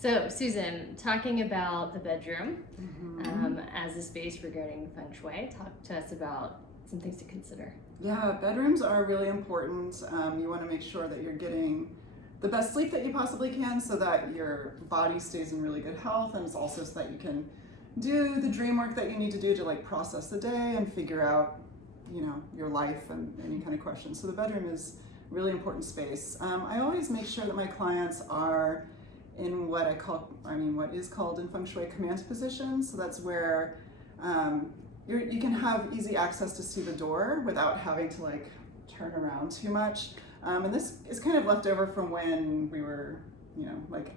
So, Susan, talking about the bedroom as a space regarding Feng Shui, talk to us about some things to consider. Yeah, bedrooms are really important. You want to make sure that you're getting the best sleep that you possibly can so that your body stays in really good health, and it's also so that you can do the dream work that you need to do to like process the day and figure out, you know, your life and any kind of questions. So the bedroom is a really important space. I always make sure that my clients are in what is called in Feng Shui command position. So that's where you can have easy access to see the door without having to like turn around too much. And this is kind of left over from when we were, you know, like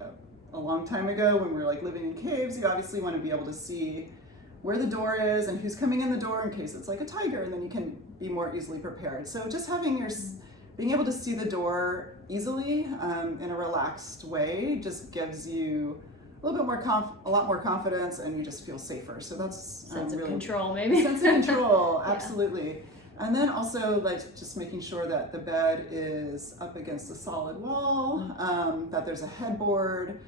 a long time ago when we were like living in caves. You obviously want to be able to see where the door is and who's coming in the door in case it's like a tiger, and then you can be more easily prepared. So just being able to see the door easily in a relaxed way just gives you a little bit more a lot more confidence, and you just feel safer. So that's sense of control, maybe. Sense of control, absolutely. And then also like just making sure that the bed is up against a solid wall, that there's a headboard.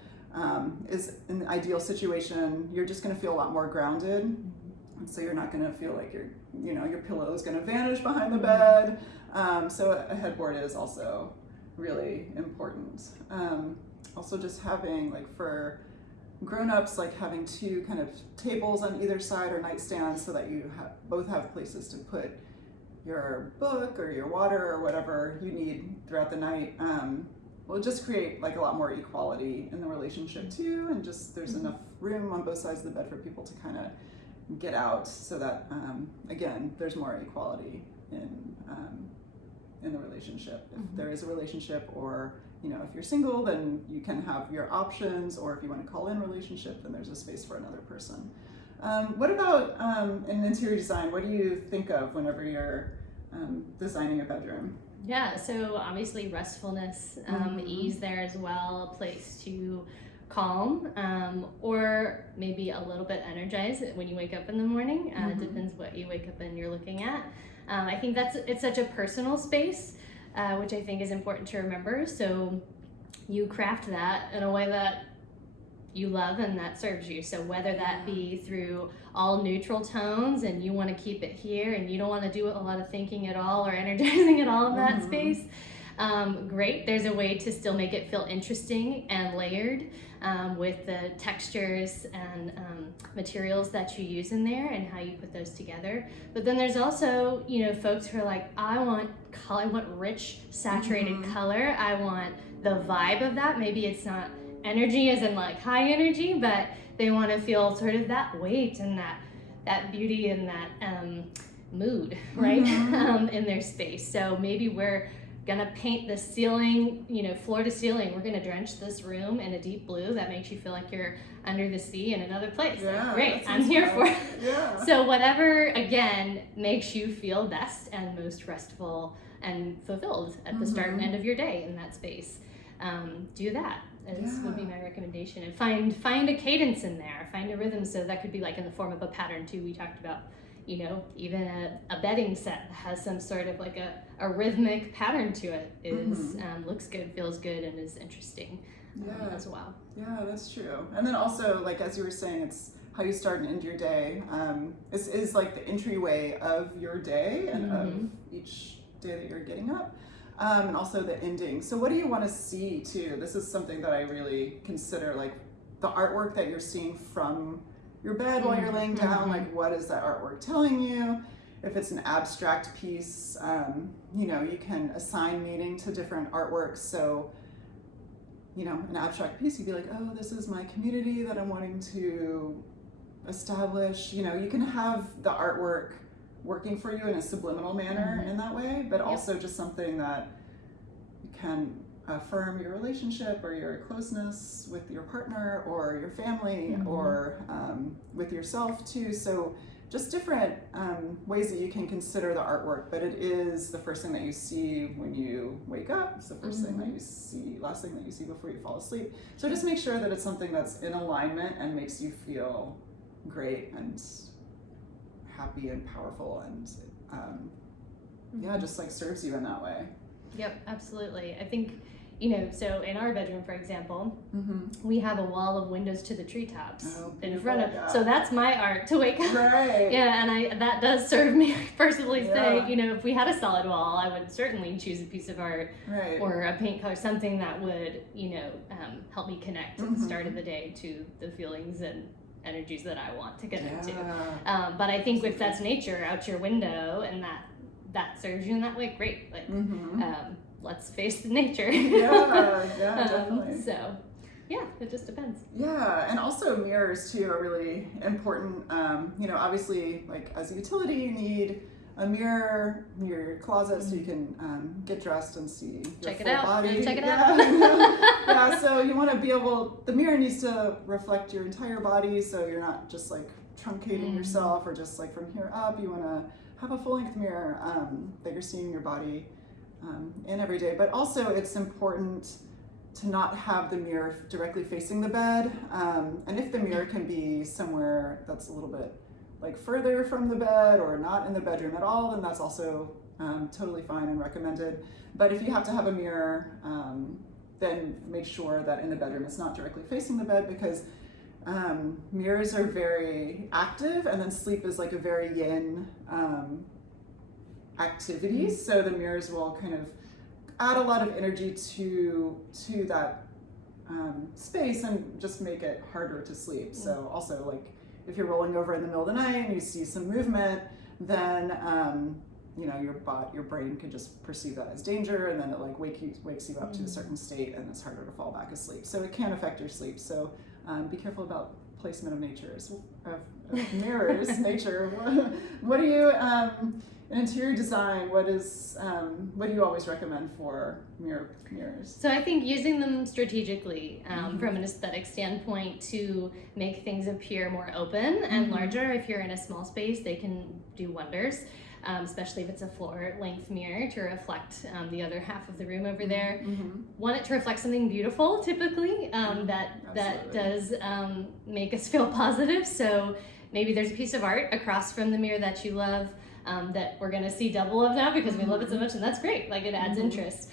Is in the ideal situation, you're just going to feel a lot more grounded. And so you're not going to feel like your pillow is going to vanish behind the bed. So a headboard is also really important. Also just having, like for grown-ups, like having two kind of tables on either side or nightstands so that you both have places to put your book or your water or whatever you need throughout the night. Will just create like a lot more equality in the relationship too, and just there's enough room on both sides of the bed for people to kind of get out, so that again there's more equality in the relationship. If there is a relationship, or you know, if you're single, then you can have your options, or if you want to call in relationship, then there's a space for another person. What about in interior design? What do you think of whenever you're designing a bedroom? Yeah, so obviously restfulness, ease there as well, a place to calm, or maybe a little bit energized when you wake up in the morning. Depends what you wake up and you're looking at. I think it's such a personal space, which I think is important to remember. So you craft that in a way that you love and that serves you. So whether that be through all neutral tones and you want to keep it here and you don't want to do a lot of thinking at all or energizing at all in that space, great. There's a way to still make it feel interesting and layered with the textures and materials that you use in there and how you put those together. But then there's also, you know, folks who are like, I want color, I want rich, saturated color. I want the vibe of that. Maybe it's not energy as in like high energy, but they want to feel sort of that weight and that beauty and that mood, right? In their space. So maybe we're gonna paint the ceiling, you know, floor to ceiling. We're gonna drench this room in a deep blue that makes you feel like you're under the sea in another place. Yeah, great, I'm here for it. Yeah. So whatever, again, makes you feel best and most restful and fulfilled at the start and end of your day in that space. Do that. This would be my recommendation, and find a cadence in there, find a rhythm. So that could be like in the form of a pattern too. We talked about, you know, even a bedding set that has some sort of like a rhythmic pattern to it is looks good, feels good, and is interesting as well. Yeah, that's true. And then also, like as you were saying, it's how you start and end your day. This is like the entryway of your day and of each day that you're getting up. And also the ending. So what do you want to see too? This is something that I really consider, like the artwork that you're seeing from your bed while you're laying down. Like what is that artwork telling you? If it's an abstract piece, you know, you can assign meaning to different artworks. So, you know, an abstract piece, you'd be like, oh, this is my community that I'm wanting to establish. You know, you can have the artwork working for you in a subliminal manner in that way, but also just something that can affirm your relationship or your closeness with your partner or your family or with yourself too. So just different ways that you can consider the artwork, but it is the first thing that you see when you wake up. It's the first thing that you see, last thing that you see before you fall asleep. So just make sure that it's something that's in alignment and makes you feel great and happy and powerful, and yeah, just like serves you in that way. Yep, absolutely. I think, so in our bedroom, for example, Mm-hmm. we have a wall of windows to the treetops Oh, in front of. beautiful, yeah. So that's my art to wake up. Right. Yeah, and that does serve me. I personally say, Yeah. if we had a solid wall, I would certainly choose a piece of art Right. or a paint color, something that would, help me connect at the start of the day to the feelings and energies that I want to connect to. But I think if that's nature out your window and that serves you in that way, great. Like, let's face the nature. Yeah, definitely. So, yeah, it just depends. Yeah, and also mirrors too are really important. Obviously, like as a utility, you need a mirror near your closet so you can get dressed and see your Check it full out. body. Check it out. Yeah, so you want to be able. The mirror needs to reflect your entire body, so you're not just like truncating yourself or just like from here up. You want to have a full-length mirror that you're seeing your body in every day. But also, it's important to not have the mirror directly facing the bed, and if the mirror can be somewhere that's a little bit like further from the bed or not in the bedroom at all, then that's also totally fine and recommended. But if you have to have a mirror, then make sure that in the bedroom it's not directly facing the bed, because mirrors are very active, and then sleep is like a very yin activity. So the mirrors will kind of add a lot of energy to that space and just make it harder to sleep. So also, like if you're rolling over in the middle of the night and you see some movement, then your brain can just perceive that as danger, and then it like wakes you up to a certain state, and it's harder to fall back asleep. So it can affect your sleep. So be careful about placement of of mirrors. Nature. What do you in interior design? What do you always recommend for mirrors? So I think using them strategically from an aesthetic standpoint to make things appear more open and larger. If you're in a small space, they can do wonders, especially if it's a floor-length mirror to reflect the other half of the room over there. Want it to reflect something beautiful, typically, that does make us feel positive. So maybe there's a piece of art across from the mirror that you love, that we're going to see double of now because we love it so much, and that's great. Like, it adds interest.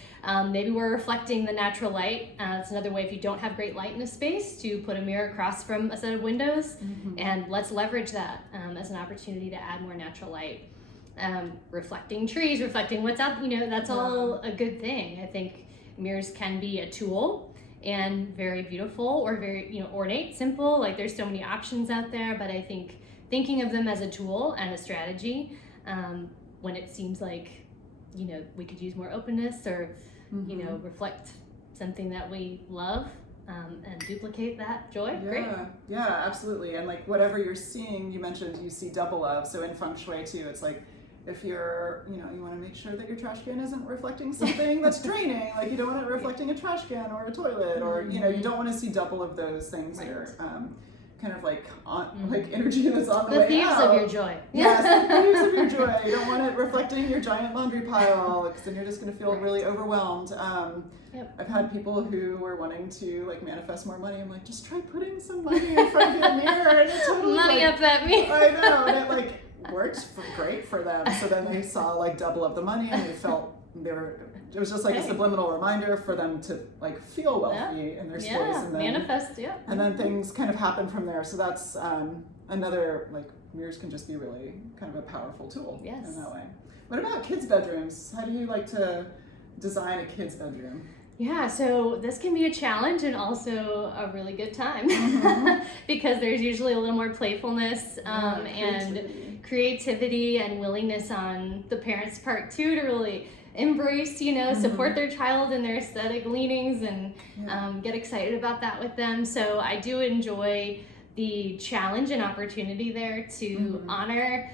Maybe we're reflecting the natural light. It's another way, if you don't have great light in a space, to put a mirror across from a set of windows, and let's leverage that as an opportunity to add more natural light. Reflecting trees, reflecting what's out, that's all a good thing. I think mirrors can be a tool and very beautiful, or very, ornate, simple. Like, there's so many options out there, but I think thinking of them as a tool and a strategy, when it seems like, we could use more openness, or, reflect something that we love, and duplicate that joy. Great. Yeah, absolutely. And like whatever you're seeing, you mentioned you see double of. So in Feng Shui too, it's like, if you're, you want to make sure that your trash can isn't reflecting something that's draining. Like, you don't want it reflecting a trash can or a toilet, or, you don't want to see double of those things that are kind of like like energy that's on the way out. The thieves of your joy. Yes, the thieves of your joy. You don't want it reflecting your giant laundry pile, because then you're just going to feel really overwhelmed. I've had people who were wanting to like manifest more money. I'm like, just try putting some money in front of your mirror, and it totally Money up that mirror. I know, and it like worked great for them. So then they saw like double of the money, and they felt it was just like a subliminal reminder for them to like feel wealthy in their space, and then manifest, and then things kind of happen from there. So that's another, like, mirrors can just be really kind of a powerful tool in that way. What about kids' bedrooms? How do you like to design a kid's bedroom? Yeah, so this can be a challenge and also a really good time, because there's usually a little more playfulness and creativity and willingness on the parents' part too, to really embrace, support their child and their aesthetic leanings, and get excited about that with them. So I do enjoy the challenge and opportunity there to honor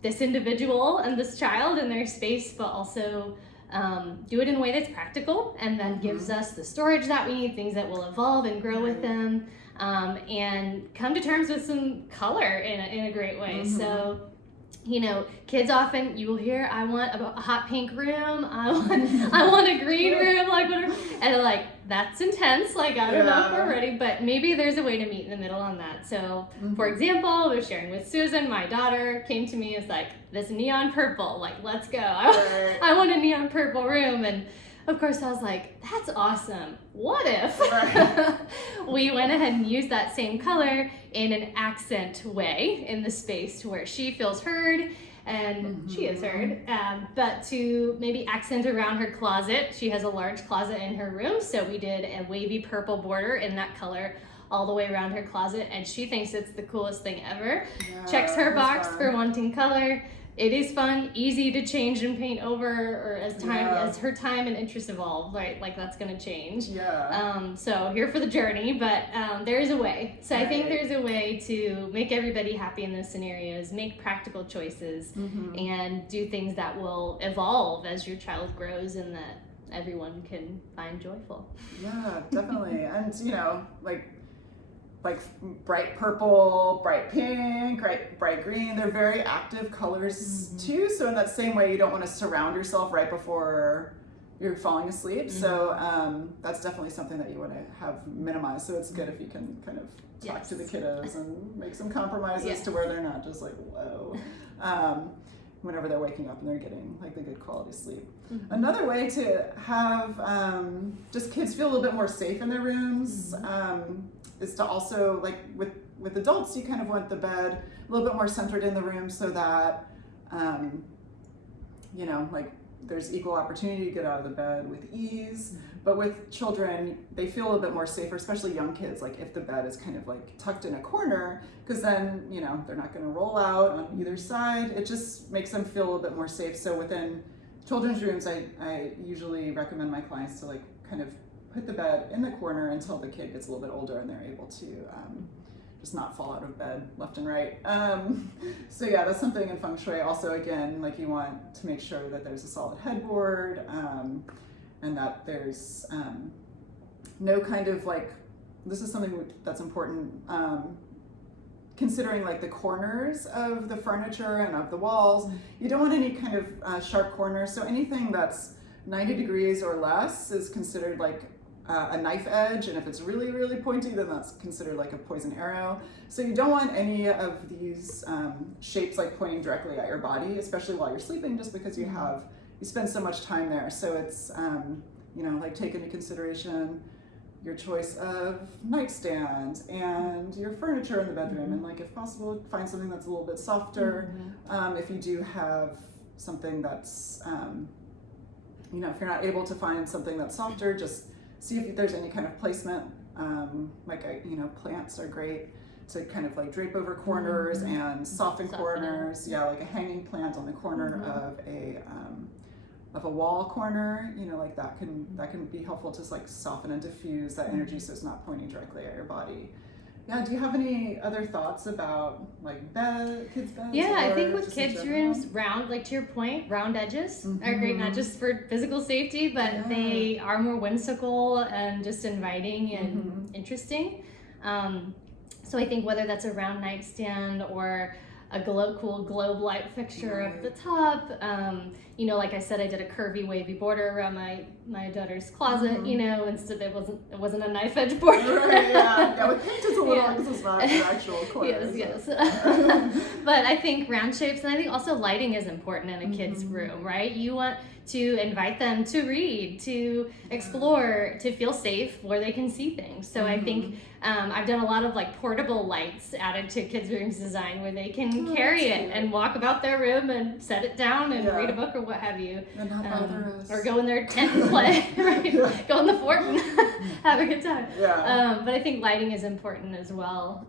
this individual and this child in their space, but also do it in a way that's practical and that gives us the storage that we need, things that will evolve and grow with them, and come to terms with some color in a great way. So, kids often, you will hear, I want a hot pink room, I want a green room, like whatever, and they're like, that's intense, like I don't know if we're ready, but maybe there's a way to meet in the middle on that. So for example, I was sharing with Susan, my daughter came to me, it's like, this neon purple, like, let's go. I want a neon purple room, and of course, I was like, that's awesome. What if Right. we went ahead and used that same color in an accent way in the space to where she feels heard and she is heard, but to maybe accent around her closet. She has a large closet in her room, so we did a wavy purple border in that color all the way around her closet, and she thinks it's the coolest thing ever. Yeah, Checks her that's box fun. for wanting color. It is fun, easy to change and paint over, or as her time and interests evolve, right? Like that's gonna change. Yeah. So here for the journey, but there is a way. So I think Right. there's a way to make everybody happy in those scenarios, make practical choices, and do things that will evolve as your child grows, and that everyone can find joyful. Yeah, definitely. And you know, like bright purple, bright pink, bright green, they're very active colors too. So in that same way, you don't want to surround yourself right before you're falling asleep. So that's definitely something that you want to have minimized. So it's good if you can kind of talk to the kiddos and make some compromises to where they're not just like, whoa. Whenever they're waking up and they're getting like the good quality sleep. Another way to have just kids feel a little bit more safe in their rooms is to also, like with adults, you kind of want the bed a little bit more centered in the room so that, you know, like there's equal opportunity to get out of the bed with ease. But with children, they feel a little bit more safer, especially young kids, like if the bed is kind of like tucked in a corner, because then, you know, they're not going to roll out on either side. It just makes them feel a little bit more safe. So within children's rooms, I usually recommend my clients to like kind of put the bed in the corner until the kid gets a little bit older and they're able to just not fall out of bed left and right. So yeah, that's something in Feng Shui. Also, again, like you want to make sure that there's a solid headboard and that there's no kind of like, this is something that's important, considering like the corners of the furniture and of the walls. You don't want any kind of sharp corners. So anything that's 90 degrees or less is considered like a knife edge, and if it's really, really pointy, then that's considered like a poison arrow. So you don't want any of these shapes like pointing directly at your body, especially while you're sleeping, just because you spend so much time there. So it's, you know, like take into consideration your choice of nightstand and your furniture in the bedroom, and like if possible, find something that's a little bit softer. If you do have something that's, you know, if you're not able to find something that's softer, just see if there's any kind of placement. You know, plants are great to kind of like drape over corners and soften corners. Yeah, like a hanging plant on the corner of a wall corner. You know, like that can be helpful to like soften and diffuse that energy so it's not pointing directly at your body. Yeah, do you have any other thoughts about like kids' beds? Yeah, I think with kids' rooms, round, like to your point, round edges are great, not just for physical safety, but they are more whimsical and just inviting and interesting. So I think whether that's a round nightstand or a cool globe light fixture up the top, you know, like I said, I did a curvy wavy border around my daughter's closet, you know, instead it wasn't a knife edge border. Yeah, with paint it's a little, because it's not an actual corner. Yes. But I think round shapes, and I think also lighting is important in a kid's room, right? You want to invite them to read, to explore, to feel safe where they can see things. So I think I've done a lot of like portable lights added to kids' rooms design where they can carry it and walk about their room and set it down and read a book or what have you. And not bother us. Or go in their tent and play, right? Go in the fort and have a good time. But I think lighting is important as well.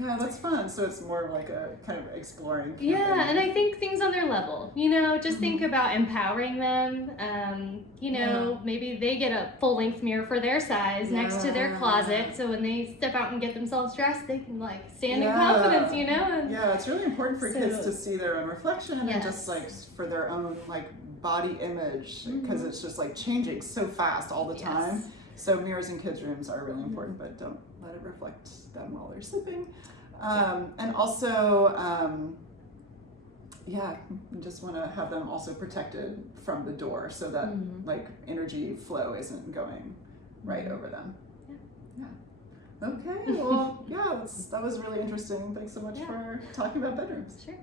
Yeah, that's fun. So it's more like a kind of exploring. Yeah, and I think things on their level, you know, just think about empowering them. You know, maybe they get a full-length mirror for their size next to their closet, so when they step out and get themselves dressed, they can like stand in confidence, you know. And yeah, it's really important for kids to see their own reflection and just like for their own like body image, because it's just like changing so fast all the time. So mirrors in kids' rooms are really important, but don't let it reflect them while they're sleeping. And also, you just want to have them also protected from the door so that like energy flow isn't going right over them. Okay, well, that was really interesting. Thanks so much for talking about bedrooms. Sure.